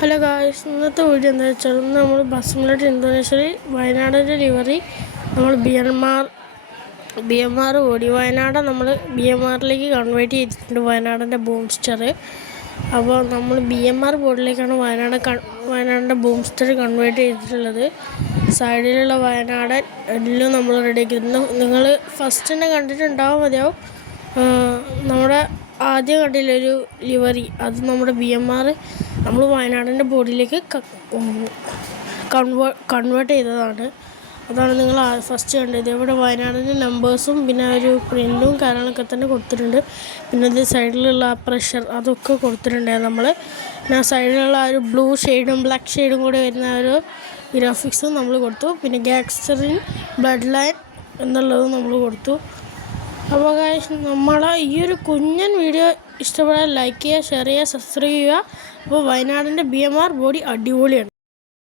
Hello guys, ഇന്നത്തെ video എന്താ വെച്ചാൽ നമ്മൾ ബസ്മലറ്റ് ഇന്തോനേഷ്യയിൽ വയനാടിൻ്റെ ലിവറി നമ്മൾ ബി എം ആർ ഓടി വയനാട് നമ്മൾ ബി എം ആറിലേക്ക് കൺവേർട്ട് ചെയ്തിട്ടുണ്ട്. വയനാടിൻ്റെ ബൂംസ്റ്റർ. അപ്പോൾ നമ്മൾ ബി എം ആർ ബോർഡിലേക്കാണ് വയനാടിൻ്റെ ബൂംസ്റ്റർ കൺവേർട്ട് ചെയ്തിട്ടുള്ളത്. സൈഡിലുള്ള വയനാടൻ എല്ലാം നമ്മൾ റെഡിയാക്കിയിട്ടുണ്ട്. നിങ്ങൾ ഫസ്റ്റ് തന്നെ കണ്ടിട്ടുണ്ടാവും മതിയാവും. നമ്മുടെ ആദ്യം കണ്ടില്ലൊരു ലിവറി, അത് നമ്മുടെ ബി എം ആർ നമ്മൾ വയനാടിൻ്റെ ബോർഡിലേക്ക് കൺവേർട്ട് ചെയ്തതാണ്. അതാണ് നിങ്ങൾ ഫസ്റ്റ് കണ്ടത്. ഇവിടെ വയനാടിൻ്റെ നമ്പേഴ്സും പിന്നെ ഒരു പ്രിൻറ്റും കാര്യങ്ങളൊക്കെ തന്നെ കൊടുത്തിട്ടുണ്ട്. പിന്നെ ഇത് സൈഡിലുള്ള ആ പ്രഷർ അതൊക്കെ കൊടുത്തിട്ടുണ്ടായിരുന്നു. നമ്മൾ പിന്നെ സൈഡിലുള്ള ആ ഒരു ബ്ലൂ ഷെയ്ഡും ബ്ലാക്ക് ഷെയ്ഡും കൂടെ വരുന്ന ഒരു ഗ്രാഫിക്സും നമ്മൾ കൊടുത്തു. പിന്നെ ഗാങ്സ്റ്ററിൻ ബ്ലഡ് ലൈൻ എന്നുള്ളതും നമ്മൾ കൊടുത്തു. അപ്പോൾ നമ്മളെ ഈ ഒരു കുഞ്ഞൻ വീഡിയോ ഇഷ്ടപ്പെടാൻ ലൈക്ക് ചെയ്യുക, ഷെയർ ചെയ്യുക, സബ്സ്ക്രൈബ് ചെയ്യുക. അപ്പോൾ വയനാടിൻ്റെ ബി എം ആർ ബോഡി അടിപൊളിയാണ്.